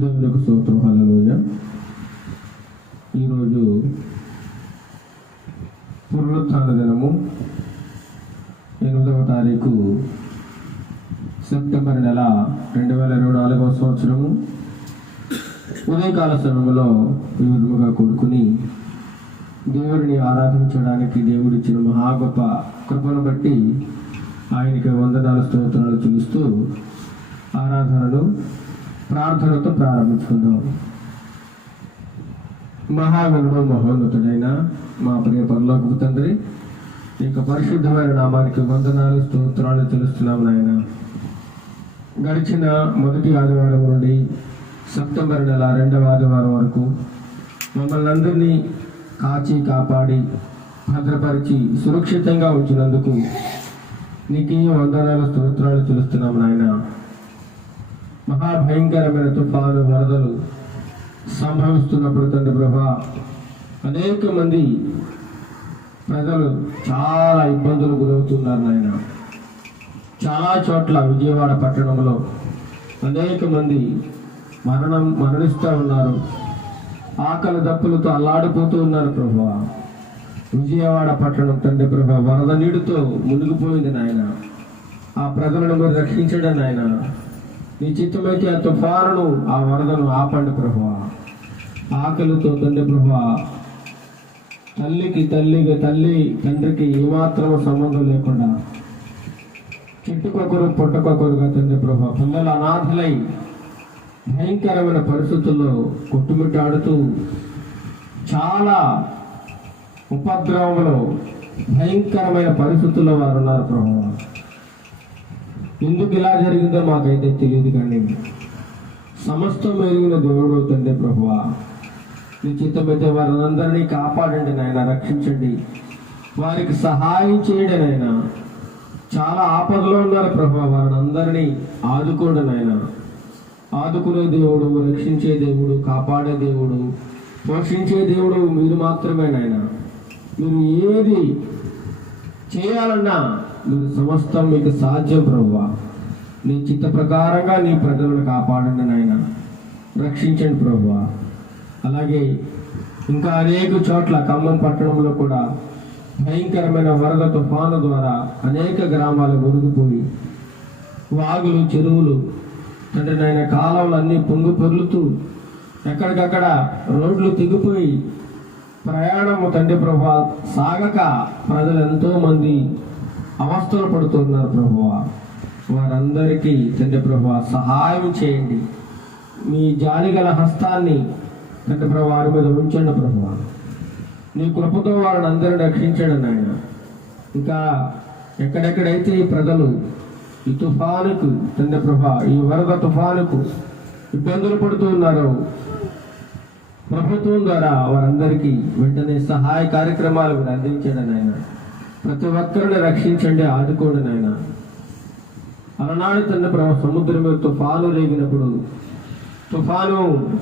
దేవునికి స్తోత్రం. హల్లెలూయా. ఈరోజు పునరుత్థాన దినము 8వ తారీఖు సెప్టెంబర్ నెల 2024 సంవత్సరము. ఉదయకాల సమయంలో ఈ విధముగా కూడుకుని దేవుడిని ఆరాధించడానికి దేవుడిచ్చిన మహా గొప్ప కృపను బట్టి ఆయనకి వందనాలు స్తోత్రాలు చెల్లిస్తూ ఆరాధనలు ప్రార్థనతో ప్రారంభించుకుందాం. మహాగణుడు మహోన్నతుడైన మా ప్రియ పరలోకపు తండ్రి, ఇక పరిశుద్ధమైన నామానికి వందనాలు స్తోత్రాలు చెల్లిస్తున్నాము నాయన. గడిచిన మొదటి ఆదివారం నుండి సెప్టెంబర్ నెల 2వ ఆదివారం వరకు మమ్మల్ని అందరినీ కాచి కాపాడి భద్రపరిచి సురక్షితంగా ఉంచినందుకు నీకు వందనాలు స్తోత్రాలు చెల్లిస్తున్నాము నాయన. మహాభయంకరమైన తుఫాను వరదలు సంభవిస్తున్నప్పుడు తండ్రి ప్రభా, అనేక మంది ప్రజలు చాలా ఇబ్బందులు గురవుతున్నారు నాయన. చాలా చోట్ల విజయవాడ పట్టణంలో అనేక మంది మరణిస్తూ ఉన్నారు. ఆకలి దప్పులతో అల్లాడిపోతూ ఉన్నారు ప్రభా. విజయవాడ పట్టణం తండ్రి ప్రభా వరద నీటితో మునిగిపోయింది నాయన. ఆ ప్రజలను మీరు రక్షించండి నాయన. నీ చిత్తమైతే ఆ తుఫానును, ఆ వరదను ఆపండి ప్రభా. ఆకలితో తండ్రి ప్రభా, తల్లి తండ్రికి ఏమాత్రం సంబంధం లేకుండా చెట్టుకొకరు పుట్టకొకరుగా తండ్రి ప్రభా పిల్లలు అనాథలై భయంకరమైన పరిస్థితుల్లో కొట్టుమిట్టాడుతూ చాలా ఉపద్రవంలో భయంకరమైన పరిస్థితుల్లో వారు ఉన్నారు ప్రభు. ఎందుకు ఇలా జరిగిందో మాకైతే తెలియదు, కానీ సమస్తం ఎరిగిన దేవుడు తండ్రి ప్రభువా, నీ చిత్తమైతే వారందరినీ కాపాడండి నాయన, రక్షించండి, వారికి సహాయం చేయండి నాయన. చాలా ఆపదలో ఉన్నారు ప్రభు, వారిని అందరినీ ఆదుకోండి నాయన. ఆదుకునే దేవుడు, రక్షించే దేవుడు, కాపాడే దేవుడు, పోషించే దేవుడు మీరు మాత్రమే నాయన. మీరు ఏది చేయాలన్నా మీరు సమస్తం మీకు సాధ్యం ప్రభువా. నీ చిత్త ప్రకారంగా నీ ప్రజలను కాపాడండి నాయన, రక్షించండి ప్రభువా. అలాగే ఇంకా అనేక చోట్ల ఖమ్మం పట్టణంలో కూడా భయంకరమైన వరద తుఫాను ద్వారా అనేక గ్రామాలు మునిగిపోయి వాగులు, చెరువులు తండ్రి నాయన, కాలువలు అన్నీ పొంగి పొర్లుతూ ఎక్కడికక్కడ రోడ్లు తెగిపోయి ప్రయాణము తండ్రి ప్రభా సాగక ప్రజలు ఎంతో మంది అవస్థలు పడుతున్నారు ప్రభువా. వారందరికీ తండ్రి ప్రభా సహాయం చేయండి. మీ జాలిగల హస్తాన్ని తండ్రి ప్రభా వారి మీద ఉంచండి ప్రభువా. నీ కృపతో వారిని అందరిని రక్షించండి నాయన. ఇంకా ఎక్కడెక్కడైతే ఈ ప్రజలు ఈ తుఫానుకు తండ్రి ప్రభా, ఈ వరద తుఫానుకు ఇబ్బందులు పడుతూ ఉన్నారో ప్రభుత్వం ద్వారా వారందరికీ వెంటనే సహాయ కార్యక్రమాలు మీరు అందించండి నాయన. ప్రతి ఒక్కరిని రక్షించండి, ఆదుకోండి నాయన. అలనాడు తండ్రి ప్రభు సముద్రం మీద తుఫాను రేగినప్పుడు, తుఫాను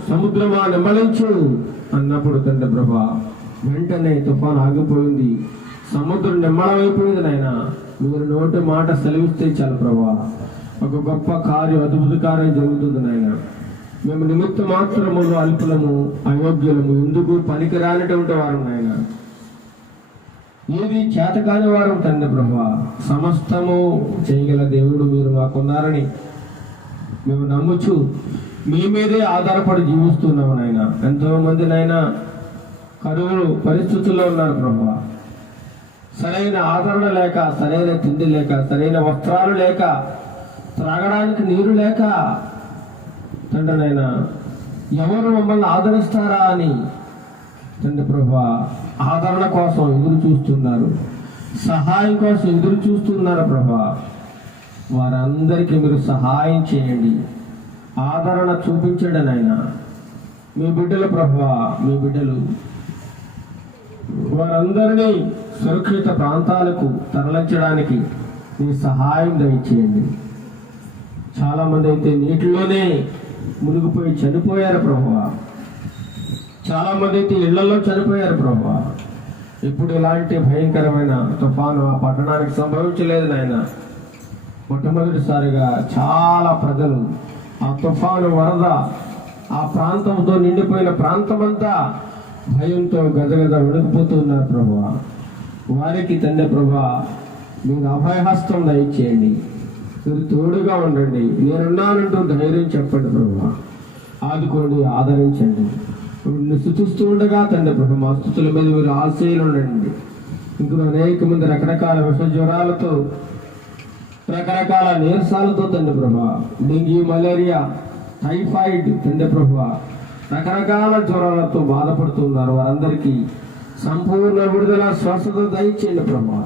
సముద్రమా నిమ్మలించు అన్నప్పుడు తండ్రి ప్రభా వెంటనే తుఫాను ఆగిపోయింది, సముద్రం నిమ్మళమైపోయింది నాయన. మీరు నోటి మాట సెలవిస్తే చాలు ప్రభా, ఒక గొప్ప కార్యం, అద్భుత కార్యం జరుగుతుంది నాయన. మేము నిమిత్త మాత్రములు, అల్పులము, అయోగ్యులము, ఎందుకు పనికిరానటువంటి వారం నాయన. ఏది చేతకాని వారం తండ్రి ప్రభా, సమస్తము చేయగల దేవుడు మీరు మాకున్నారని మేము నమ్ముచు మీ మీదే ఆధారపడి జీవిస్తున్నాము నాయన. ఎంతో మంది నాయన కరువులు పరిస్థితుల్లో ఉన్నారు ప్రభా. సరైన ఆదరణ లేక, సరైన తిండి లేక, సరైన వస్త్రాలు లేక, త్రాగడానికి నీరు లేక తండ్రి నాయన ఎవరు మమ్మల్ని ఆదరిస్తారా అని తండ్రి ప్రభా ఆదరణ కోసం ఎదురు చూస్తున్నారు, సహాయం కోసం ఎదురు చూస్తున్నారు ప్రభా. వారందరికీ మీరు సహాయం చేయండి, ఆదరణ చూపించండి నాయన. మీ బిడ్డలు ప్రభా, మీ బిడ్డలు వారందరినీ సురక్షిత ప్రాంతాలకు తరలించడానికి మీ సహాయం దయచేయండి. చాలామంది అయితే నీటిలోనే మునిగిపోయి చనిపోయారు ప్రభువా. చాలామంది అయితే ఇళ్లలో చనిపోయారు ప్రభువా. ఇప్పుడు ఇలాంటి భయంకరమైన తుఫాను ఆ పట్టణానికి సంభవించలేదు నాయన. మొట్టమొదటిసారిగా చాలా ప్రజలు ఆ తుఫాను వరద ఆ ప్రాంతంతో నిండిపోయిన ప్రాంతమంతా భయంతో గజగజ వణికిపోతున్నారు ప్రభువా. వారికి తండ్రి ప్రభువా మీరు అభయహస్తం దయచేయండి, మీరు తోడుగా ఉండండి, నేనున్నానంటూ ధైర్యం చెప్పండి ప్రభువా. ఆదుకోండి, ఆదరించండి. నిన్ను స్తుతిస్తూ ఉండగా తండ్రి ప్రభు మా స్తుతుల మీద మీరు ఆశీలు ఉండండి. ఇంకా అనేక మంది రకరకాల విష జ్వరాలతో, రకరకాల నీరసాలతో తండ్రి ప్రభు, డెంగ్యూ, మలేరియా, టైఫాయిడ్ తండ్రి ప్రభు, రకరకాల జ్వరాలతో బాధపడుతున్నారు. వారందరికీ సంపూర్ణ విడుదల, స్వస్థత దయచేయండి ప్రభు.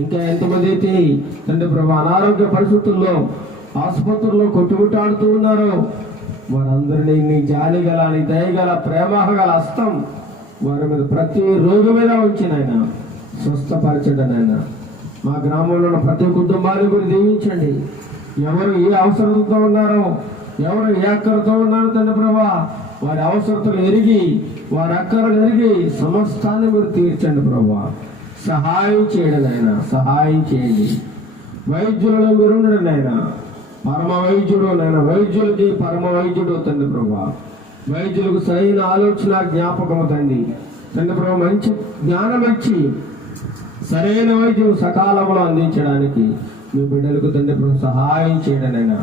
ఇంకా ఎంతమంది అయితే తండ్రి ప్రభు అనారోగ్య పరిస్థితుల్లో ఆసుపత్రుల్లో కొట్టుమిట్టాడుతూ ఉన్నారో వారందరినీ నీ జాలి గల, నీ దయగల, ప్రేమ గల హస్తం వారి మీద, ప్రతి రోగి మీద ఉంచి నాయన స్వస్థపరచండి నాయన. మా గ్రామంలో ఉన్న ప్రతి కుటుంబాన్ని మీరు దీవించండి. ఎవరు ఏ అవసరంతో ఉన్నారో, ఎవరు ఏ అక్కరతో ఉన్నారో తండ్రి ప్రభా, వారి అవసరతలు ఎరిగి, వారి అక్కరలు ఎరిగి సమస్తాన్ని మీరు తీర్చండి ప్రభా. సహాయం చేయండి నాయన, సహాయం చేయండి. వైద్యులలో మీరు ఉండండి నాయన, పరమ వైద్యుడు నాయన, వైద్యులకి పరమ వైద్యుడు తండ్రి ప్రభా. వైద్యులకు సరైన ఆలోచన, జ్ఞాపకము తండ్రి ప్రభా, మంచి జ్ఞానం ఇచ్చి సరైన వైద్యం సకాలంలో అందించడానికి మీ బిడ్డలకు తండ్రి ప్రభు సహాయం చేయడం నాయన.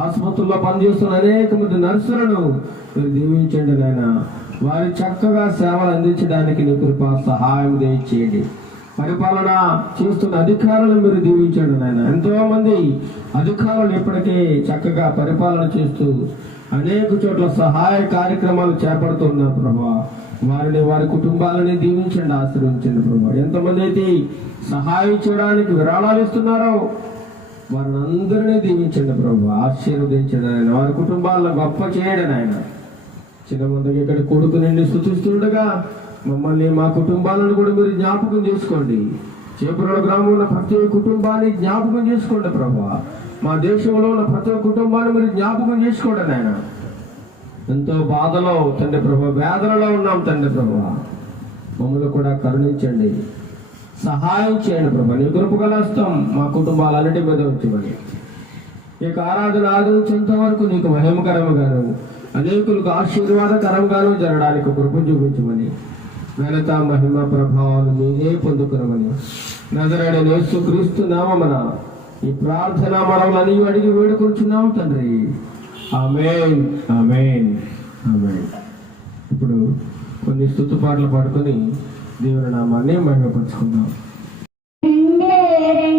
ఆసుపత్రుల్లో పనిచేస్తున్న అనేక మంది నర్సులను మీరు దీవించండి నాయన. వారి చక్కగా సేవలు అందించడానికి నీ కృప సహాయం దయచేయండి. పరిపాలన చేస్తున్న అధికారులు మీరు దీవించండి నాయన. ఎంతో మంది అధికారులు ఇప్పటికే చక్కగా పరిపాలన చేస్తూ అనేక చోట్ల సహాయ కార్యక్రమాలు చేపడుతున్నారు ప్రభా. వారిని, వారి కుటుంబాలని దీవించండి, ఆశీర్వించండి ప్రభా. ఎంతమంది అయితే సహాయం చేయడానికి విరాళాలు ఇస్తున్నారో వారిని అందరినీ దీవించండి ప్రభా, ఆశీర్వదించండి ఆయన. వారి కుటుంబాలను గొప్ప చేయడం ఆయన. చిన్నమందికి ఇక్కడ కొడుకు నిండి స్తుతిస్తుండగా మమ్మల్ని, మా కుటుంబాలను కూడా మీరు జ్ఞాపకం చేసుకోండి. చేపురాల గ్రామంలో ఉన్న ప్రతి కుటుంబాన్ని జ్ఞాపకం చేసుకోండి ప్రభా. మా దేశంలో ఉన్న ప్రతి కుటుంబాన్ని మీరు జ్ఞాపకం చేసుకోండి నాయన. ఎంతో బాధలో తండ్రి ప్రభా, వేదనలో ఉన్నాం తండ్రి ప్రభా, మమ్మల్ని కూడా కరుణించండి, సహాయం చేయండి ప్రభా. నీ కృపగల హస్తం మా కుటుంబాలన్నిటి మీద ఉంచమని, ఈ ఆరాధన ఆదరించేంత వరకు నీకు మహిమకరముగాను, అనేకులకు ఆశీర్వాదకరంగాను జరగడానికి కృప చూపించమని, ఘనత, మహిమ, ప్రభావాలు మీరే పొందుకునమని నజరేయుడైన యేసుక్రీస్తు నామమున ఈ ప్రార్థన మనవులని అడిగి వేడుకొంచున్నాం తండ్రి. ఆమేన్, ఆమేన్, ఆమేన్. ఇప్పుడు కొన్ని స్తుతి పాటలు పాడుకొని దేవుని నామాన్ని మహిమపరుచుకుందాం. తిన్నోడు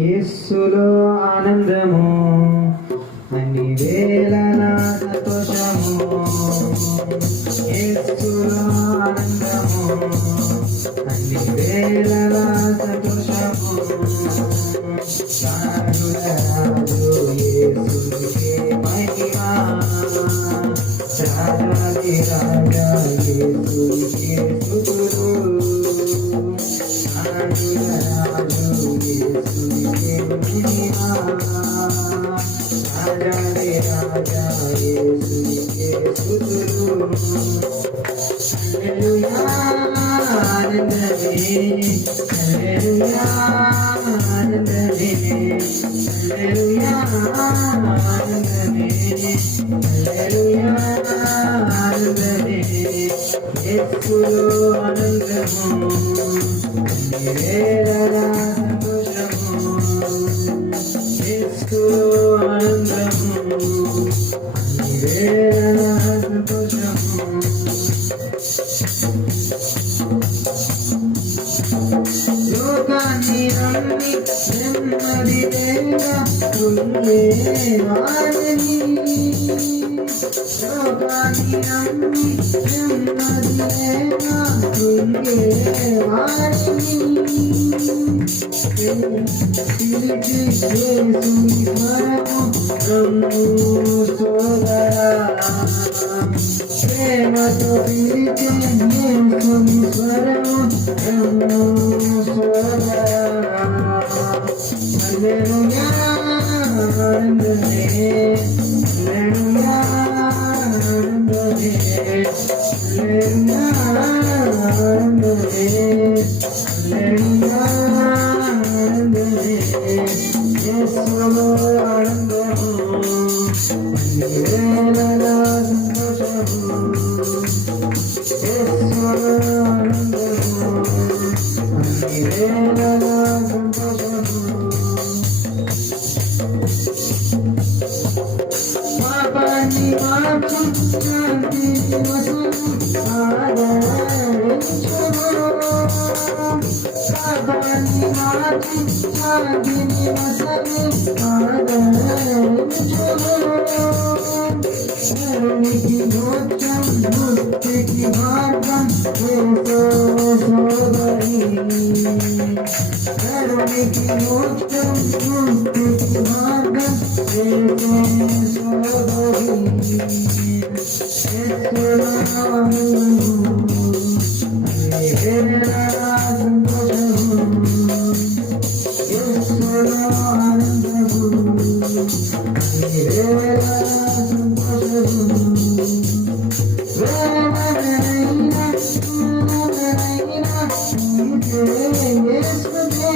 యేసులో ఆనందము అన్ని వేళల సంతోషము యేసులో ఆనందము అన్ని వేళల సంతోషము రాజుల రాజు యేసుకే మహిమ రాజాది రాజా యేసుకే స్తుతులు రాజుల రాజు యేసుకే మహిమ రాజాది రాజా యేసుకే స్తుతులు హల్లెలూయా ఆనందమే హల్లెలూయా ఆనందమే హల్లెలూయా ఆనందమే హల్లెలూయా ఆనందమే యేసులో ఆనందము వేళల సంతోషము యేసులో ఆనందము వేళల సంతోషము లోకాన్ని నమ్మి నెమ్మది లేక ఉండేవాడని లోకాన్ని నమ్మి నెమ్మది లేక ఉండేవాడని పిలిచి యేసుని స్వరము రమ్ము సోదరా ప్రేమతో పిలిచి యేసుని స్వరము రమ్ము సోదరా హల్లెలూయా ఆనందమే హల్లెలూయా ఆనందమే హల్లెలూయా ఆనందమే హల్లెలూయా ఆనందమే యేసులో ఆనందము అన్ని వేళలా సంతోషము యేసులో ఆనందము అన్ని వేళలా సంతోషము పాపాన్ని మార్చు శాంతిని వసము ఆదరించుము పాపాన్ని మార్చు శాంతిని వసము ఆదరించుము నరునికి మోక్షం ముక్తికి మార్గం యేసు సోదరి నరునికి మోక్షం ముక్తికి మార్గం యేసు సోదరి యేసులో ఆనందము అన్ని వేళలా సంతోషము యేసులో ఆనందము అన్ని వేళలా సంతోషము వేదనైనా వేదనైనా నీకే యేసుదే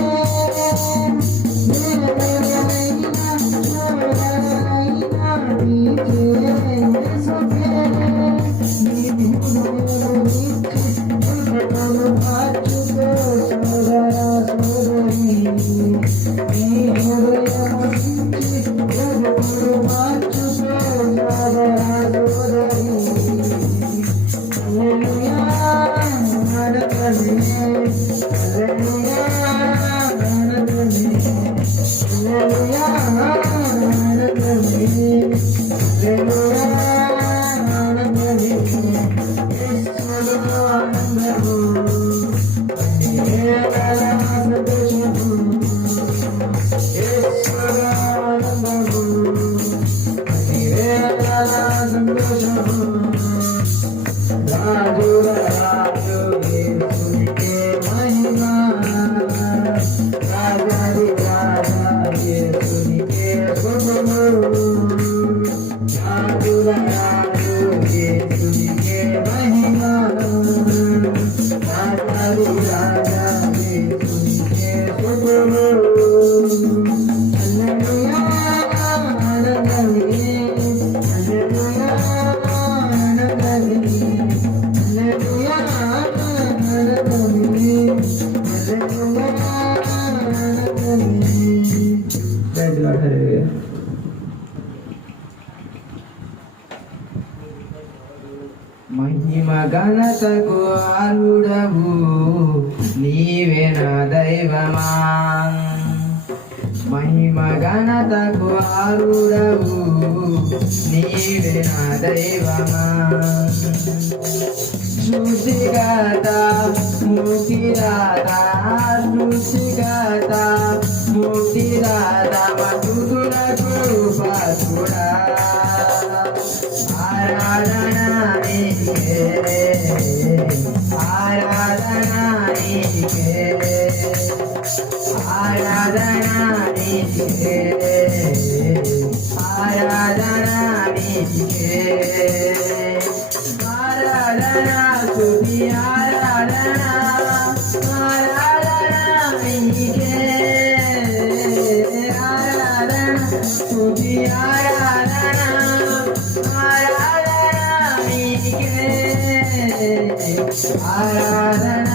వేదనైనా వేదనైనా నీకే యేసుదే నీ హృదయమిచ్చి హృదయము మార్చుకో సోదరా సోదరి నీ హృదయమిచ్చి హృదయము మార్చుకో సోదరా సోదరి హల్లెలూయా ఆనందమే హల్లెలూయా ఆనందమే హల్లెలూయా ఆనందమే హల్లెలూయా ఆనందమే యేసులో ఆనందము అన్ని వేళలా సంతోషము యేసులో ఆనందము అన్ని వేళలా సంతోషము రాజుల రాజు యేసునికే మహిమ రాజాది రాజా యేసునికే శుభము రాజుల రాజు యేసునికే మహిమ రాజాది రాజా యేసునికే శుభము హల్లెలూయా ఆనందమే హల్లెలూయా ఆనందమే హల్లెలూయా ఆనందమే హల్లెలూయా ఆనందమే ప్రైజ్ లార్డ్ హల్లెలూయా మహిమ ఘనతకు అర్హుడవు నీవే నా దైవమా మహిమ ఘనతకు అర్హుడవు నీవే నా దైవమా సృష్టికర్త ముక్తిదాత సృష్టికర్త ముక్తిదాత మధుగుణకు పాత్రుడా ఆరాధన నీకే ఆరాధన నీకే ఆరాధన నీకే ఆరాధన నీకే ఆరాధన స్తుతి ఆరాధన ఆరాధన నీకే ఆరాధన స్తుతి ఆరాధన ఆరాధన నీకే ఆరాధన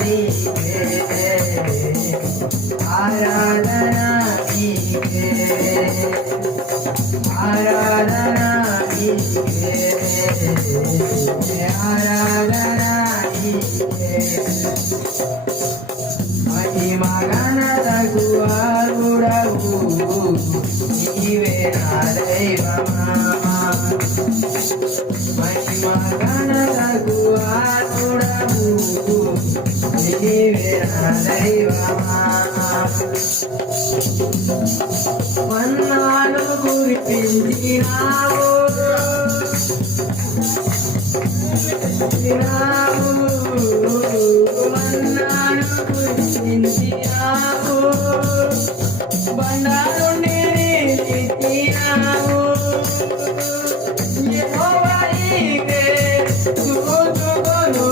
నీకే ఆరాధన నీకే ఆరాధన నీకే ఆరాధన నీకే మహిమ ఘనతకు అర్హుడవు నీవే నా దైవమా మహిమ ఘనతకు అర్హుడవు నీవే నా దైవమా మన్నాను కురిపించినావు మన్నాను కురిపించినావు బండారు నిలిచినావు యెహోవా నీకే స్తుతులు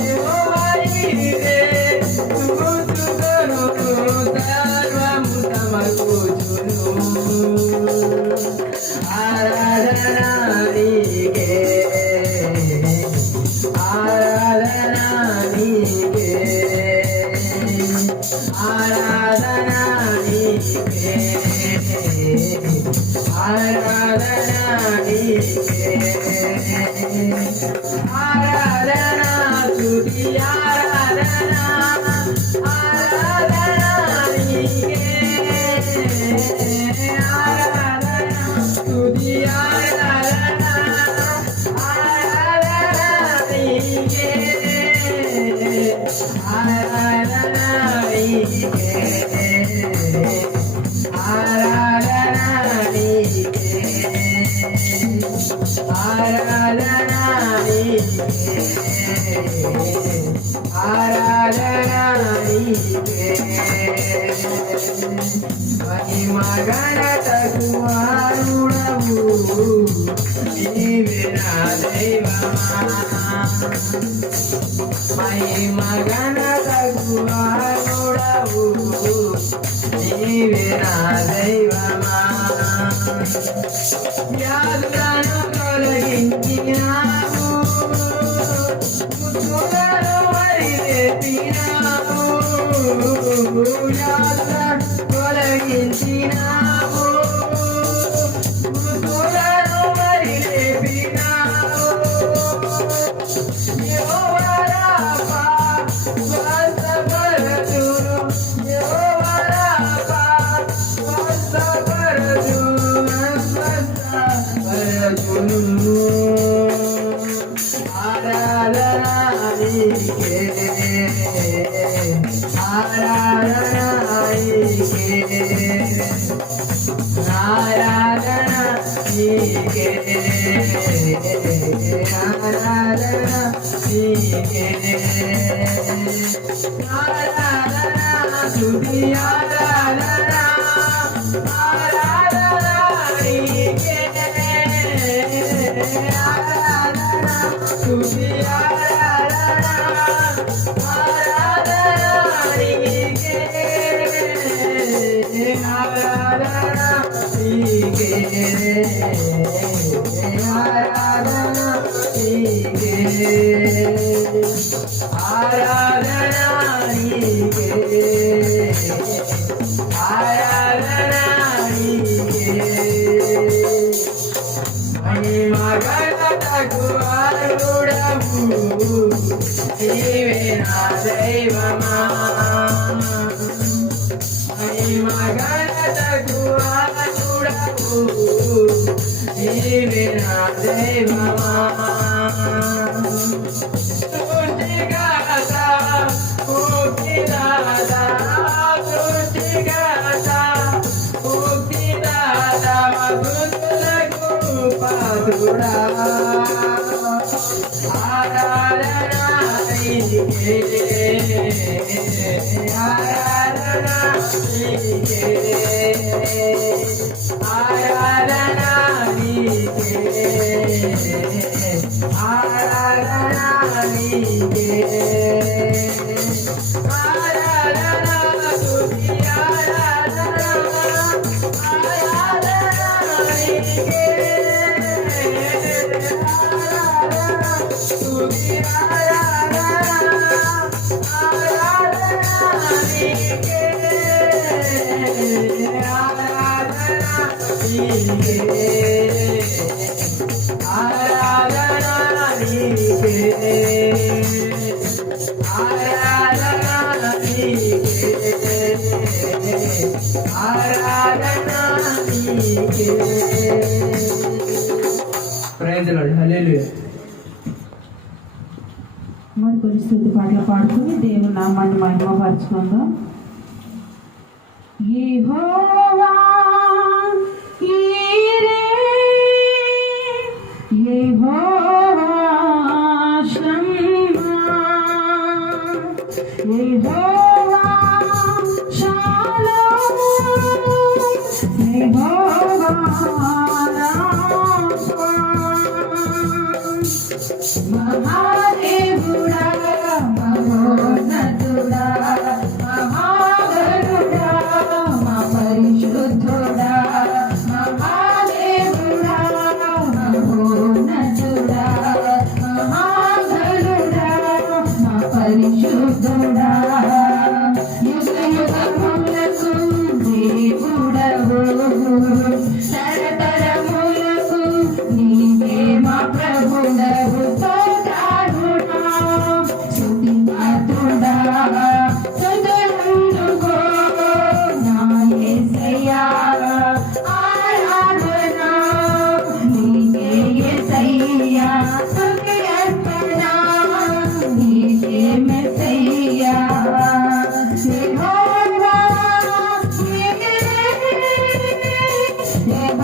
యెహోవా నీకే స్తుతులు సర్వము సమకూర్చును ఆరాధన నీకే ఆరాధన స్తుతి ఆరాధన ఆరాధన నీకే ఆరాధన స్తుతి ఆరాధన ఆరాధన నీకే ఆరాధన నీకే ఆరాధన నీకే ఆరాధన నీకే ఆరాధన నీకే మహిమ ఘనతకు ఆరుడవు నీవే నా దైవమా మహిమ ఘనతకు ఆరుడవు నీవే నా దైవమా వ్యాధులను తొలగించినావు ముక్కులను వరివేసినావు వ్యాధులను తొలగించినావు ముక్కులను వరివేసినావు యెహోవా రాఫా స్వస్థపరచును యెహోవా రాఫా స్వస్థపరచును ఆరాధన నీకే ఆరాధన నీకే ఆరాధన నీకే ఆరాధన నీకే ఆరాధన స్తుతి ఆరాధన ఆరాధన నీకే ఆరాధన స్తుతి ఆరాధన ఆరాధన నీకే ఆరాధన నీకే ఆరాధన నీకే ఆరాధన నీకే ఆరాధన నీకే మహిమ ఘనతకు ఆరుడవు నీవే నా దైవమా మహిమ ఘనతకు ఆరుడవు నీవే నా దైవమా సృష్టికర్త ముక్తిదాత సృష్టికర్త ముక్తిదాత మధులకు పాత్రుడా ఆరాధన నీకే ఆరాధన నీకే ఆరాధన నీకే ఆరాధన నీకే ఆరాధన స్తుతి ఆరాధన ఆరాధన నీకే ఆరాధన స్తుతి ఆరాధన ఆరాధన నీకే ఆరాధన నీకే ఆరాధన నీకే ఆరాధన నీకే ఆరాధన నీకే ప్రైజ్ ది లార్డ్ హల్లెలూయా మరి కొన్ని స్తుతి పాటలు పాడుకుని దేవుని నామాన్ని మహిమపరచుకుందాం. యెహోవా ఈరే యెహోవా షమ్మా యెహోవా షాలోమ్ యెహోవా రాఫా మహాదేవుడా మహోన్నతుడా మహాగణుడా మా పరిశుద్ధ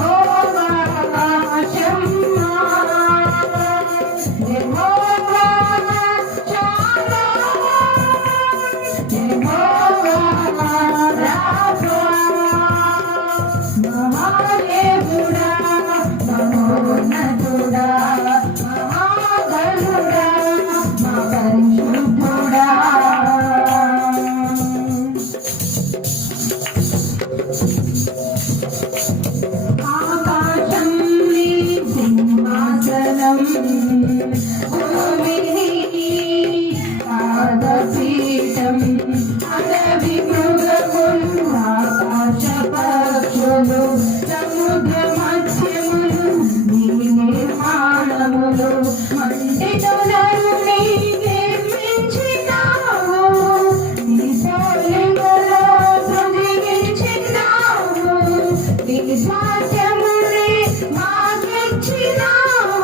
యెహోవా షమ్మా, యెహోవా షాలోమ్, యెహోవా రాఫా, మహాదేవుడా, మహోన్నతుడా, మహాగణుడా, మా పరిశుద్ధుడా. ఆకాశం నీ సింహాసనం, భూమిని పాదపీఠం, అడవి మృగములు, ఆకాశ పక్షులు, సముద్ర మత్స్యములు నీ నిర్మాణములు. మంటితో నరుని నిర్మించినావు, నీ పోలికలో సృజించినావు, నీ స్వాస్థ్యముని మాకిచ్చినావు,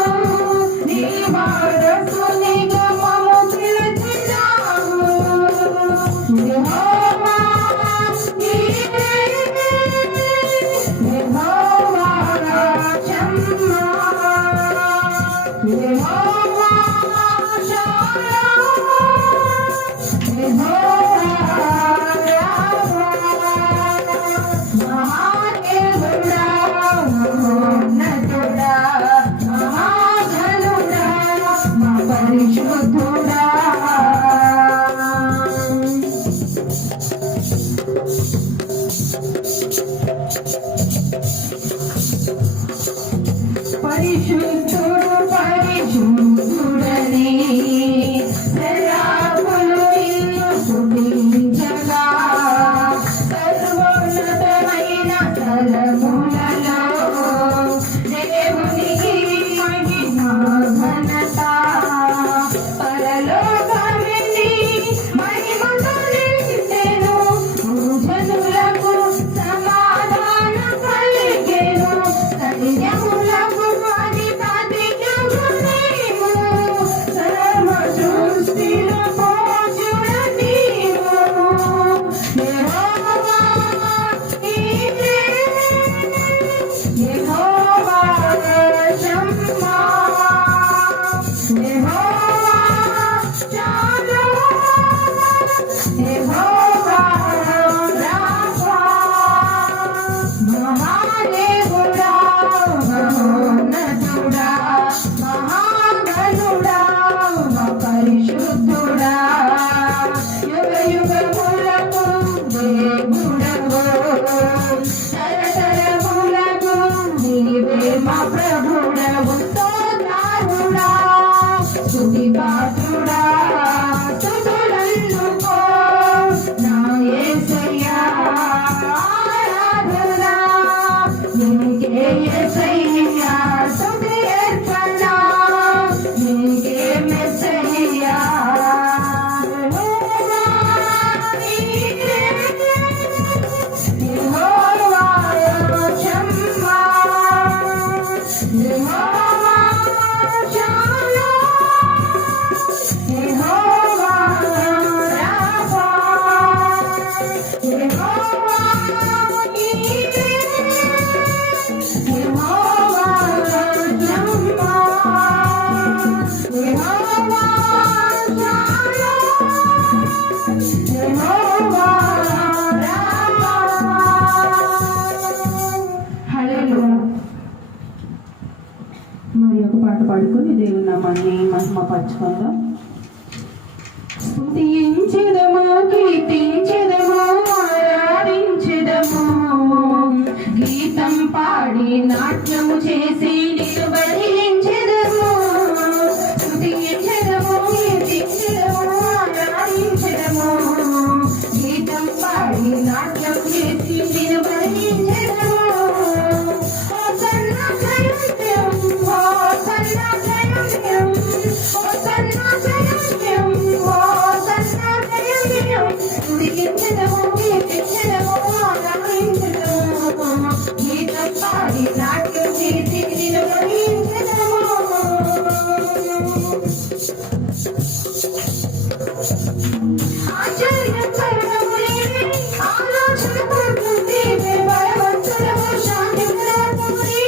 నీ వారసునిగా మమ్ము పిలిచినావు. యెహోవా నీవే, యెహోవా షమ్మా, యెహోవా షాలోమ్, యెహోవా రాఫా, మహాదేవుడా, మహోన్నతుడా, మహాగణుడా, మా పరిశుద్ధుడా. పరిశుద్ధుడు పరిశుద్ధుడని సర్వాత్మలు నిన్ను స్తుతించగా, సర్వోన్నతమైన స్థలములలో దేవునికి మహిమ ఘనత. పరలోకమిని మహిమతో నిండెను, భూజనులకు సమాధానం కలిగెను, సైన్యములకు అధిపతియగు నీవు, సర్వ సృష్టిలో పూజ్యుడ నీవు. యెహోవా నీవే, యెహోవా షమ్మా, యెహోవా షాలోమ్, యెహోవా రాఫా, మహాదేవుడా, మహోన్నతుడా, మహాగణుడా, మా పరిశుద్ధుడా. యుగయుగములకు దేవుడవు, తరతరములకు నీవే మా ప్రభుడవు. స్తోత్రుడా, స్తుతిపాత్రుడా, స్తుతులందుకో నా యేసయ్యా. ఆరాధన నీకే యేసయ్యా, స్తుతి అర్పణ నీకే మెస్సయ్యా. యెహోవా నీవే, యెహోవా షమ్మా, యెహోవా షాలోమ్, యెహోవా రాఫా, యెహోవా నీవే, యెహోవా షమ్మా, యెహోవా షాలోమ్, యెహోవా రాఫా. హల్లెలూయా. మరి ఒక పాట పాడుకొని దేవుని నామాన్ని మహిమపరచుకుందాం. స్తుతించెదము, కీర్తించెదము, ఆరాధించెదము, గీతం పాడి నాట్యము చేసి నిన్ను భజించెదము. స్తుతించెదము, కీర్తించెదము, ఆరాధించెదము, గీతం పాడి నాట్యం చేసి నిన్ను భజించెదము. హోసన్నా జయం, హోసన్నా జయం, హోసన్నా జయం, హోసన్నా జయం. స్తుతించెదము, కీర్తించెదము, ఆరాధించెదము, గీతం పాడి నాట్యం చేసి నిన్ను భజించెదము. ఆశ్చర్యకరము నీవే, ఆలోచన పూర్తి నీవే, బలవంతుడవు, శాంతికరము నీవే.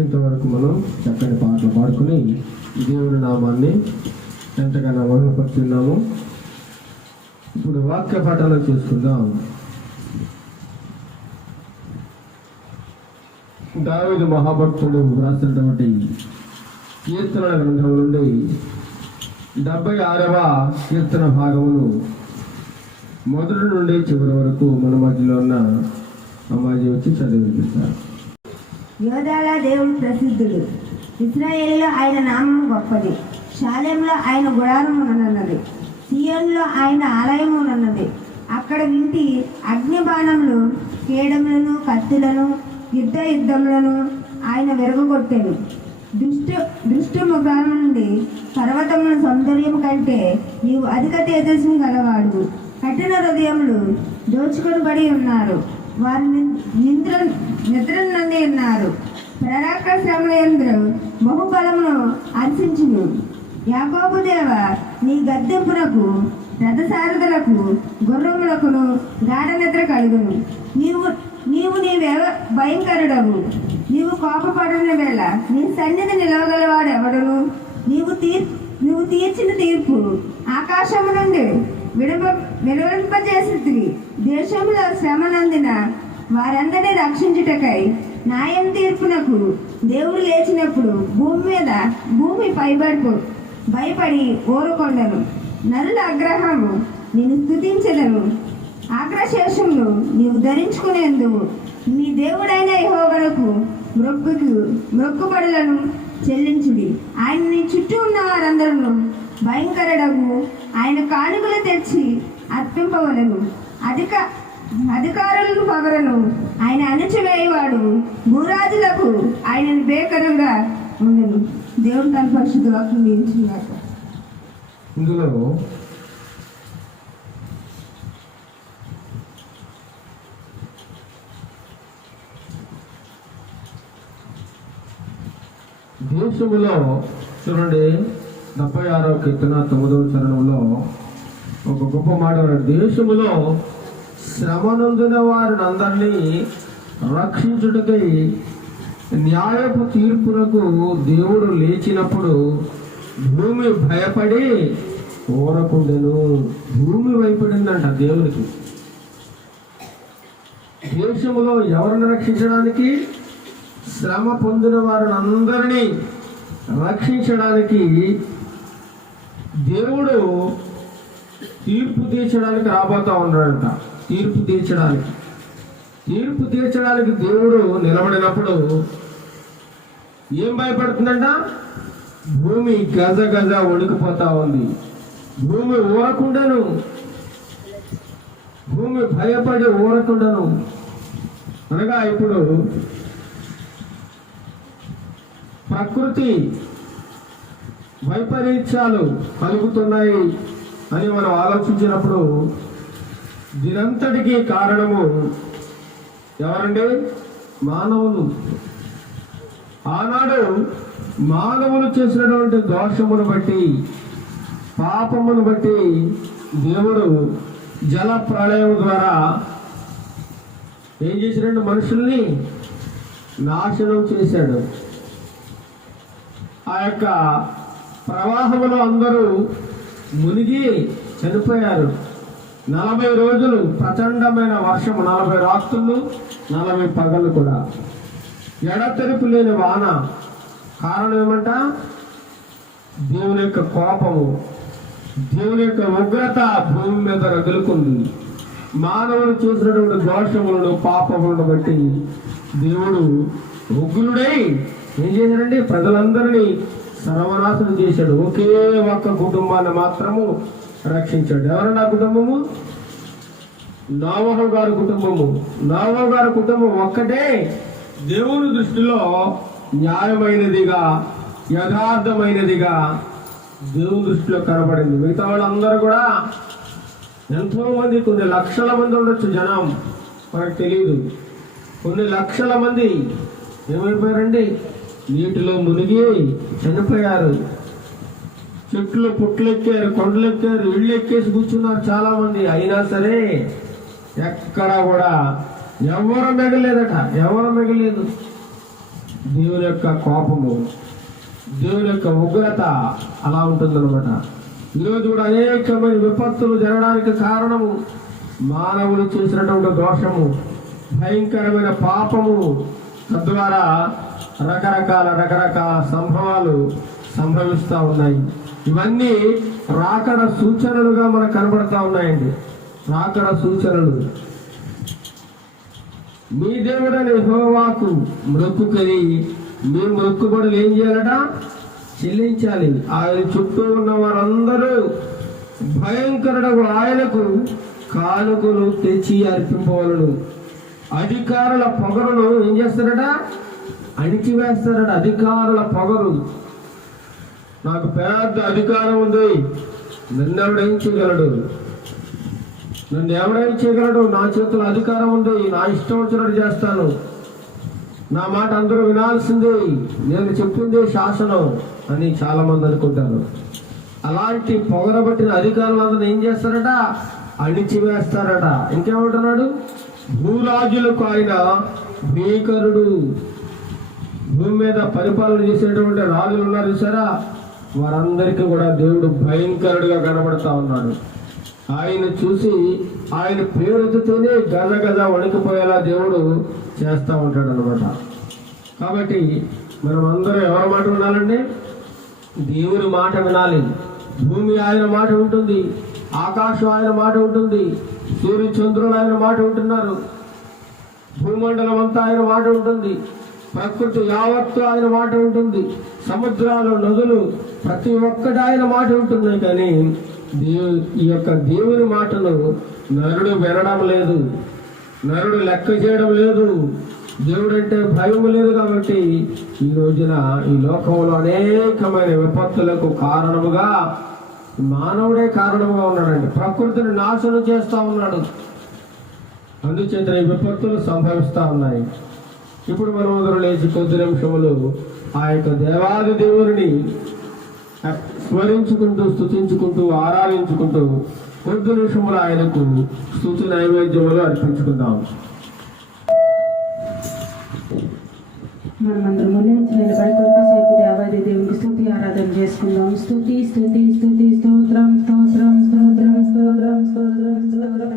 ఇంతవరకు మనం చక్కని పాటలు పాడుకుని దేవుని నామాన్ని ఎంతగానో మహిమపరుచున్నాము. ఇప్పుడు వాక్య పఠనం చేసుకుందాం. దావీదు మహాభక్తుడు రాసినటువంటి కీర్తనల గ్రంథం నుండి 76వ కీర్తన భాగమును మొదటి నుండి చివరి వరకు మన మధ్యలో ఉన్న అమ్మాయి వచ్చి చదివిస్తారు. యోధాల దేవుడు ప్రసిద్ధుడు, ఇశ్రాయేలులో ఆయన నామము గొప్పది, షాలెంలో ఆయన గుడారమునన్నది, సియోనులో ఆయన ఆలయమునన్నది. అక్కడ వింటి అగ్నిబాణములు, కేడములను, కత్తులను, యుద్ధములను ఆయన విరగొట్టాడు. దృష్టి ముఖాల నుండి పర్వతముల సౌందర్యం కంటే నీవు అధిక తేజస్సు గలవాడు. కఠిన హృదయములు దోచుకొనబడి ఉన్నారు, వారు నిద్రనంది ఉన్నారు. పరాక్రమయందు బహుబలమును హర్షించును. యాకోబు దేవ, నీ గద్దెంపునకు రథసారథులకు గుర్రములకును గాఢ నిద్ర కలుగును. నీవే భయంకరుడవు. నీవు కోపపడిన వేళ నీ సన్నిధి నిలవగలవాడు ఎవడును? నీవు తీర్చిన తీర్పు ఆకాశము నుండి విడవలింపజేసితివి. దేశంలో శ్రమనందిన వారందరినీ రక్షించుటకై న్యాయం తీర్పునకు దేవుడు లేచినప్పుడు భూమి భయపడి ఊరుకొండను. నరుల ఆగ్రహము నేను స్తుతించదను. ఆగ్రశేషమును నీవు ధరించుకునేందుకు మీ దేవుడైన యెహోవాకు మొక్కుబడులను చెల్లించుడి. ఆయన నీ చుట్టూ ఉన్న వారందరూ భయంకరుడగు ఆయన కానుకలు తెచ్చి అర్పింపవలను. అధికారులను పగలను ఆయన అణచివేయవాడు. భూరాజులకు ఆయనను బేకరుగా ఉండను. దేవుడు తన పరిశుద్ధ వాక్యం నిలిచినాడు. ఇందులో దేశములో చూడండి 76వ కీర్తన 9వ చరణంలో ఒక గొప్ప మాట, దేశములో శ్రమనందున వారిని అందరినీ రక్షించుటకై న్యాయపు తీర్పునకు దేవుడు లేచినప్పుడు భూమి భయపడి ఊరకుండెను. భూమి భయపడిందంట దేవునికి. దేశములో ఎవరిని రక్షించడానికి? శ్రమ పొందిన వారిని అందరినీ రక్షించడానికి దేవుడు తీర్పు తీర్చడానికి రాబోతా ఉన్నాడంట. తీర్పు తీర్చడానికి దేవుడు నిలబడినప్పుడు ఏం భయపడుతుందంట? భూమి గజ వణికిపోతా ఉంది. భూమి ఊరకుండను, భూమి భయపడి ఊరకుండను. అనగా ఇప్పుడు ప్రకృతి వైపరీత్యాలు కలుగుతున్నాయి అని మనం ఆలోచించినప్పుడు దీనంతటికీ కారణము ఎవరండి? మానవులు. ఆనాడు మానవులు చేసినటువంటి దోషమును బట్టి, పాపమును బట్టి దేవుడు జల ప్రళయం ద్వారా ఏం చేసినట్టు మనుషుల్ని నాశనం చేశాడు. ఆ యొక్క ప్రవాహంలో అందరూ మునిగి చనిపోయారు. 40 రోజులు ప్రచండమైన వర్షము, 40 రాత్రులు 40 పగలు కూడా ఎడతెరిపి లేని వాన. కారణం ఏమంట? దేవుని యొక్క కోపము, దేవుని యొక్క ఉగ్రత భూమి మీద రగులుకుంది. మానవులు చేసినటువంటి దోషములను, పాపములను బట్టి దేవుడు ఉగ్రుడై ఏం చేశాడండి? ప్రజలందరినీ సర్వనాశనం చేశాడు. ఒకే ఒక్క కుటుంబాన్ని మాత్రము రక్షించాడు. ఎవరన్నా కుటుంబము? నోవహు గారి కుటుంబము. నోవహు గారి కుటుంబం ఒక్కటే దేవుని దృష్టిలో న్యాయమైనదిగా, యథార్థమైనదిగా దేవుని దృష్టిలో కనబడింది. మిగతా వాళ్ళందరూ కూడా ఎంతో మంది, కొన్ని లక్షల మంది ఉండొచ్చు జనం, మనకు తెలియదు. కొన్ని లక్షల మంది ఏమైపోయారండి? నీటిలో మునిగి చనిపోయారు. చెట్లు పుట్లు ఎక్కారు, కొండలు ఎక్కారు, ఇళ్ళు ఎక్కేసి కూర్చున్నారు చాలా మంది. అయినా సరే ఎక్కడా కూడా ఎవరు మిగలేదట, ఎవరు మిగలేదు. దేవుని యొక్క కోపము, దేవుని యొక్క ఉగ్రత అలా ఉంటుందన్నమాట. ఈరోజు కూడా అనేకమైన విపత్తులు జరగడానికి కారణము మానవులు చేసినటువంటి దోషము, భయంకరమైన పాపము. తద్వారా రకరకాల సంభవాలు సంభవిస్తూ ఉన్నాయి. ఇవన్నీ రాకడ సూచనలుగా మనకు కనబడతా ఉన్నాయండి. రాకడ సూచనలు. మీ దేవుడైన యెహోవాకు మొక్కుకొని మీ మొక్కుబడులు ఏం చేయాలట? చెల్లించాలి. ఆయన చుట్టూ ఉన్న వారందరూ భయంకరుడు ఆయనకు కానుకలు తెచ్చి అర్పింపవలను. అధికారుల పొగరును ఏం చేస్తారట? అణిచివేస్తారట. అధికారుల పొగరు. నాకు పెద్ద అధికారం ఉంది, నన్ను ఎవడేం చేయగలడు? నన్ను ఎవడేం చేయగలడు? నా చేతుల్లో అధికారం ఉంది, నా ఇష్టం వచ్చినట్టు చేస్తాను, నా మాట అందరూ వినాల్సింది, నేను చెప్పింది శాసనం అని చాలా మంది అనుకుంటారు. అలాంటి పొగరబట్టిన అధికారులందరూ ఏం చేస్తారట? అణిచివేస్తారట. ఇంకేమంటున్నాడు? భూరాజులకు ఆయన భీకరుడు. భూమి మీద పరిపాలన చేసేటువంటి రాజులు ఉన్నారు చూసారా, వారందరికీ కూడా దేవుడు భయంకరుడుగా కనబడతా ఉన్నాడు. ఆయన చూసి ఆయన పేరుతోనే గజ గజ వణికిపోయేలా దేవుడు చేస్తూ ఉంటాడు అనమాట. కాబట్టి మనం అందరూ ఎవరి మాట వినాలండి? దేవుని మాట వినాలి. భూమి ఆయన మాట ఉంటుంది, ఆకాశం ఆయన మాట ఉంటుంది, సూర్య చంద్రులు ఆయన మాట ఉంటున్నారు, భూమండలం అంతా ఆయన మాట ఉంటుంది, ప్రకృతి యావత్తు ఆయన మాట ఉంటుంది, సముద్రాలు, నదులు ప్రతి ఒక్కటి ఆయన మాట ఉంటున్నాయి. కానీ ఈ యొక్క దేవుని మాటను నరుడు వినడం లేదు, నరుడు లెక్క చేయడం లేదు. దేవుడు అంటే భయం లేదు. కాబట్టి ఈ రోజున ఈ లోకంలో అనేకమైన విపత్తులకు కారణముగా మానవుడే కారణముగా ఉన్నాడండి. ప్రకృతిని నాశనం చేస్తూ ఉన్నాడు. అందుచేత ఈ విపత్తులు సంభవిస్తూ ఉన్నాయి. ఇప్పుడు మనం అందరూ లేచి కొద్ది నిమిషములు ఆ యొక్క దేవాది దేవుని స్మరించుకుంటూ, స్తుతించుకుంటూ, ఆరాధించుకుంటూ కొద్ది నిమిషములు ఆయనకు స్తుతి నైవేద్యములు అర్పించుకుందాం. మనమందరము లేచి నిలబడి కొద్దిసేపు దేవాది దేవునికి స్తుతి ఆరాధన చేసుకుందాం. స్తుతి స్తుతి స్తుతి స్తోత్రం స్తోత్రం స్తోత్రం స్తోత్రం స్తోత్రం స్తోత్రం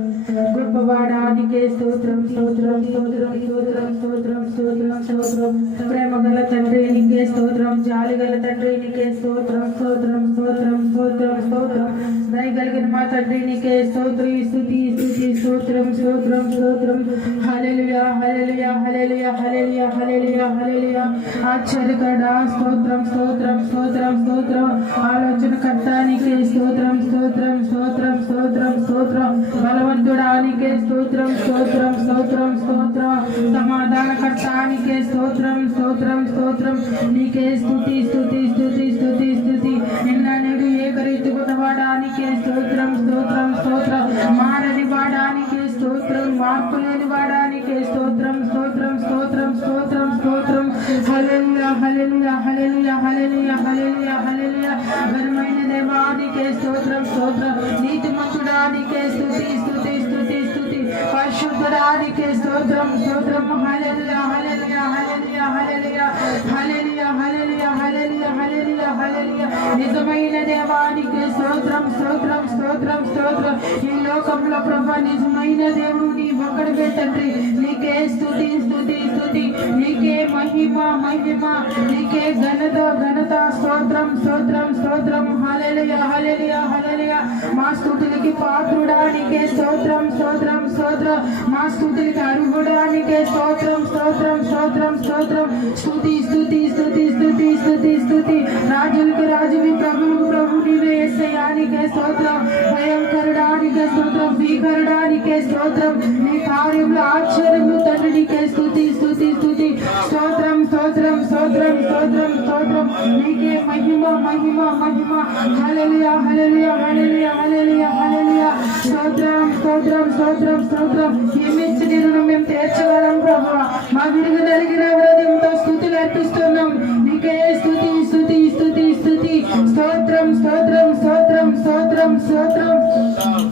గొప్పవాడానికే స్తోత్రం స్తోత్రం స్తోత్రం స్తోత్రం స్తోత్రం స్తోత్రం స్తోత్రం ప్రేమగల తండ్రి నీకే స్తోత్రం, జాలిగల తండ్రి నీకే స్తోత్రం స్తోత్రం స్తోత్రం స్తోత్రం స్తోత్రం దయగలిగిన మా తండ్రి నీకే స్తోత్రం స్తుతి స్తుతి స్తోత్రం స్తోత్రం స్తోత్రం హల్లెలూయా హల్లెలూయా హల్లెలూయా హల్లెలూయా హల్లెలూయా హల్లెలూయా ఆశ్చర్యకరుడా స్తోత్రం స్తోత్రం స్తోత్రం స్తోత్రం ఆలోచనకర్త నీకే స్తోత్రం స్తోత్రం స్తోత్రం స్తోత్రం స్తోత్రం స్తోత్రం బలవంతుడానికే స్తోత్రం స్తోత్రం స్తోత్రం స్తోత్రం సమాధానకర్తానికే స్తోత్రం స్తోత్రం స్తోత్రం నీకే స్తుతి స్తుతి స్తుతి స్తుతి స్తుతి నిన్న నేడు ఏకరీతిగా వాడానికే స్తోత్రం స్తోత్రం స్తోత్రం మారని వాడానికే స్తోత్రం మార్పు లేని వాడానికే స్తోత్రం స్తోత్రం స్తోత్రం స్తోత్రం స్తోత్రం హల్లెలూయా హల్లెలూయా హల్లెలూయా హల్లెలూయా హల్లెలూయా హల్లెలూయా ఘనమైన దేవానికే స్తోత్రం స్తోత్రం నీతిమంతుడానికే స్తుతి స్తుతి స్తుతి స్తుతి పరిశుద్ధుడానికే స్తోత్రం స్తోత్రం హల్లెలూయా హల్లెలూయా హల్లెలూయా హల్లెలూయా హల్లెలూయా హల్లెలూయా హల్లెలూయా హల్లెలూయా హల్లెలూయా నిజమైన దేవానికే స్తోత్రం స్తోత్రం స్తోత్రం స్తోత్రం ఈ లోకంలో ప్రభా నిజమైన దేవుడు నీ ఒక్కడికే తండ్రి నీకే స్తుతి స్తుతి స్తుతి నీకే మహిమ మహిమ నీకే ఘనత ఘనత స్తోత్రం స్తోత్రం స్తోత్రం హల్లెలూయా హల్లెలూయా హల్లెలూయా మా స్తుతులకి పాత్రుడా నీకే స్తోత్రం స్తోత్రం స్తోత్రం మా స్తుతులకి అర్హుడా నీకే స్తోత్రం స్తోత్రం స్తోత్రం స్తోత్రం స్తుతి స్తుతి స్తుతి స్తుతి స్తుతి స్తుతి రాజులకి రాజువి ప్రభువుకు ప్రభు నీవే యేసయ్యా నీకే స్తోత్రం భయంకరుడానికే స్తోత్రం భీకరుడానికే స్తోత్రం నీ కార్యములు ఆశ్చర్యములు తండ్రి నీకే స్తుతి స్తుతి స్తుతి స్తోత్రం స్తోత్రం స్తోత్రం స్తోత్రం స్తోత్రం నీకే మహిమ మహిమ మహిమ హల్లెలూయా హల్లెలూయా హల్లెలూయా హల్లెలూయా హల్లెలూయా స్తోత్రం స్తోత్రం స్తోత్రం స్తోత్రం ఏమిచ్చి నేను మేము తీర్చగలం ప్రభువా మా విరుగు జరిగిన హృదయంతో స్తుతులు అర్పిస్తున్నాం నీకే స్తుతి స్తుతి స్తుతి స్తుతి స్తోత్రం స్తోత్రం స్తోత్రం స్తోత్రం స్తోత్రం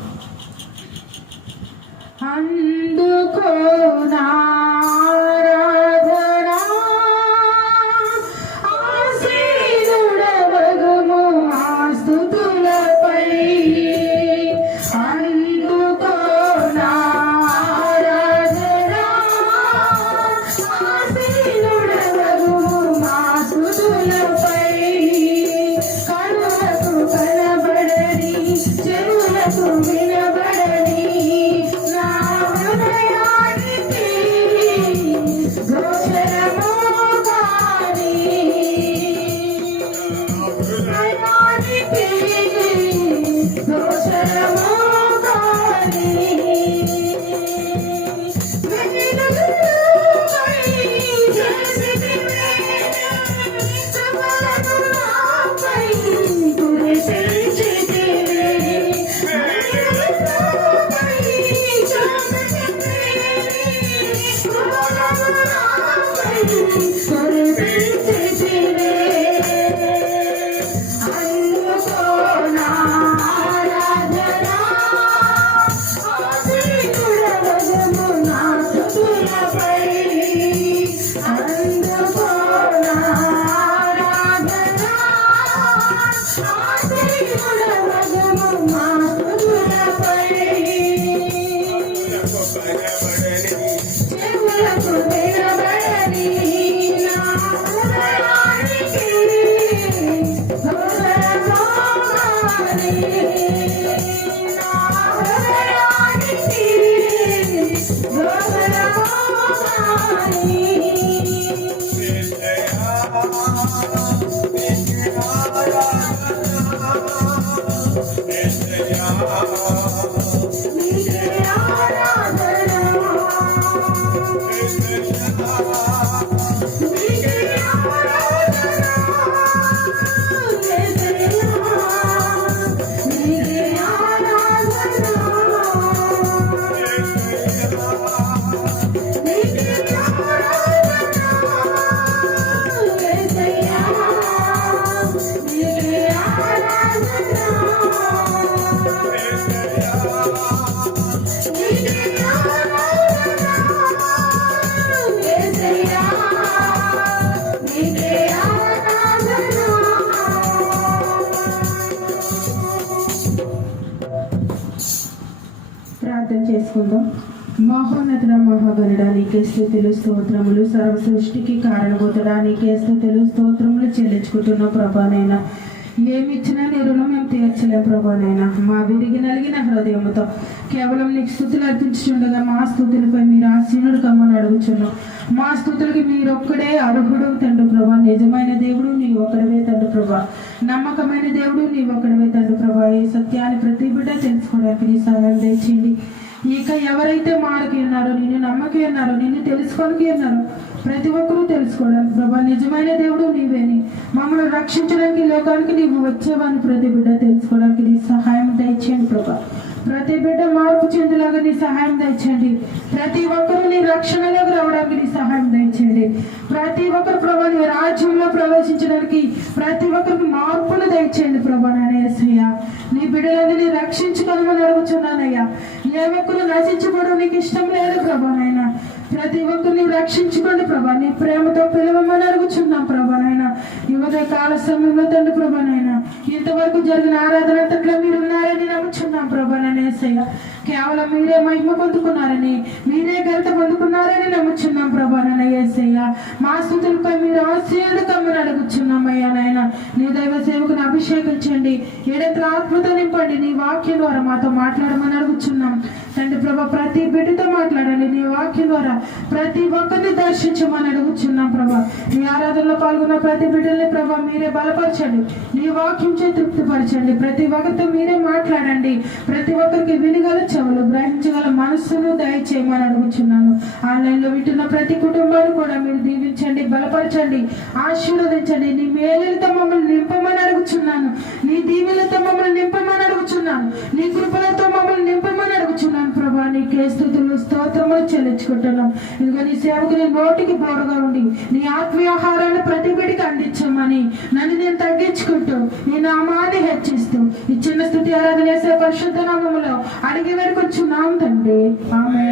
అందుకో నారాధనా ఆశీనుడవగుము ఆ స్తుతులపై అందుకో నారాధనా ఆశీనుడవగుము ఆ స్తుతులపై కనులకు కనబడని చెవులకు వినబడని నా హృదయానికి గోచరము కాని హృదయానికి గోచరము కాని వెలుగుపై చేసితివే కృపలను నాపై కురిపించితివే వెలుగుపై చేసితివే కృపలను నాపై కురిపించితివే అందుకో నా ఆరాధన ఆశీనుడవగుము నా స్తుతులపై అందుకో నా ఆరాధన ఆశీనుడవగుము నా స్తుతులపై చెవులకు వినబడని నా హృదయానికి గోచరము కాని నా హృదయానికి గోచరము కాని నీకే ఆరాధన నీకే ఆరాధన యేసయ్యా నీకే ఆరాధన నీకే ఆరాధన యేసయ్యా నీకే ఆరాధన నీకే ఆరాధన యేసయ్యా నీకే ఆరాధన ప్రార్థన చేసుకుందాం. మహోన్నతుడ మహాగణుడా నీకే స్తుతులు స్తోత్రములు సర్వ సృష్టికి కారణభూతుడా నీకే స్తుతులు స్తోత్రములు చెల్లించుకుంటున్న ప్రభానైనా ఏమిచ్చినా నీ రుణం మేము తీర్చలేం ప్రభానైనా మా విరిగి నలిగిన హృదయముతో కేవలం నీకు స్తుతులు అర్పించుండగా మా స్తుతులపై మీరు ఆశీనుడు కమ్మని అడుగుచున్నాం. మా స్తుతులకి మీరొక్కడే అర్హుడు తండ్రి ప్రభా నిజమైన దేవుడు నీ ఒక్కడవే తండ్రి ప్రభా నమ్మకమైన దేవుడు నీ ఒక్కడవే తండ్రి ప్రభా. ఈ సత్యాన్ని ప్రతి బిడ్డ తెలుసుకోవడానికి నీ సహాయం తెచ్చింది. ఇక ఎవరైతే మారకి ఉన్నారో, నిన్ను నమ్మకి ఉన్నారో, నిన్ను తెలుసుకోనికి ఉన్నారో ప్రతి ఒక్కరూ తెలుసుకోవడానికి ప్రభా నిజమైన దేవుడు నీవేని, మమ్మల్ని రక్షించడానికి లోకానికి నీవు వచ్చేవని ప్రతి బిడ్డ తెలుసుకోవడానికి నీ సహాయం దయచేయండి ప్రభా. ప్రతి బిడ్డ మార్పు చెందేలాగా నీ సహాయం దయచేయండి. ప్రతి ఒక్కరూ నీ రక్షణలోకి రావడానికి నీ సహాయం దయచేయండి. ప్రతి ఒక్కరు ప్రభా నీ రాజ్యంలో ప్రవేశించడానికి ప్రతి ఒక్కరికి మార్పులు దయచేయండి ప్రభా. నాయన యేసయ్య, నీ బిడ్డలందరినీ రక్షించుకోవాలని అడుగుతున్నానయ్యా. ఏ ఒక్కరు నశించుకోవడం నీకు ఇష్టం లేదు ప్రభా. నాయన ప్రతి ఒక్కరిని రక్షించుకోండి ప్రభా. నీ ప్రేమతో పిలవమని అడుగుచున్నాం ప్రభా. నాయన ఈ ఉదయ కాల సమయంలో తండ్రి ప్రభా. నాయన ఇంతవరకు జరిగిన ఆరాధన అంతట్లో మీరు ఉన్నారని నమ్ముచున్నాం ప్రభా. నాయన యేసయ్య, కేవలం మీరే మహిమ పొందుకున్నారని, మీరే ఘనత పొందుకున్నారని నమ్ముచున్నాం ప్రభా. నాయన యేసయ్య, మా స్తుతులపై మీరు ఆశీర్వదకమ్మని అడుగుచున్నాం అయ్యా. నాయన నీ దైవ సేవకుని అభిషేకించండి, ఏడెత్తుల ఆత్మతో నింపండి. నీ వాక్యం ద్వారా మాతో మాట్లాడమని అడుగుచున్నాం తండ్రి ప్రభా. ప్రతి బిడ్డతో మాట్లాడండి. నీ వాక్యం ద్వారా ప్రతి ఒక్కరిని దర్శించమని అడుగుచున్నాం ప్రభా. నీ ఆరాధనలో పాల్గొన్న ప్రతి బిడ్డల్ని ప్రభా మీరే బలపరచండి. నీ వాక్యం చే తృప్తిపరచండి. ప్రతి ఒక్కరితో మీరే మాట్లాడండి. ప్రతి ఒక్కరికి వినగల చెవులు, గ్రహించగల మనస్సును దయచేయమని అడుగుచున్నాను. ఆన్లైన్లో వింటున్న ప్రతి కుటుంబాన్ని కూడా మీరు దీవించండి, బలపరచండి, ఆశీర్వదించండి. నీ మేలులతో మమ్మల్ని నింపమని అడుగుచున్నాను. నీ దీవెలతో మమ్మల్ని నింపమని అడుగుచున్నాను. నీ కృపలతో మమ్మల్ని నింపమని అడుగుచున్నాను ప్రభా. నీకే స్తుతులు స్తోత్రములు చెల్లించుకుంటున్నాం. ఇదిగో నీ సేవకుని నోటికి బోరుగా ఉండి నీ ఆత్మీయాహారాన్ని ప్రతి బిడ్డకి అందించమని నన్ను నేను తగ్గించుకుంటూ నీ నామాన్ని హెచ్చిస్తూ ఈ చిన్న స్థుతి ఆరాధన చేసే పరిశుద్ధ నామములో అడిగి వేడుకొచ్చున్నాం తండ్రి. ఆమేన్.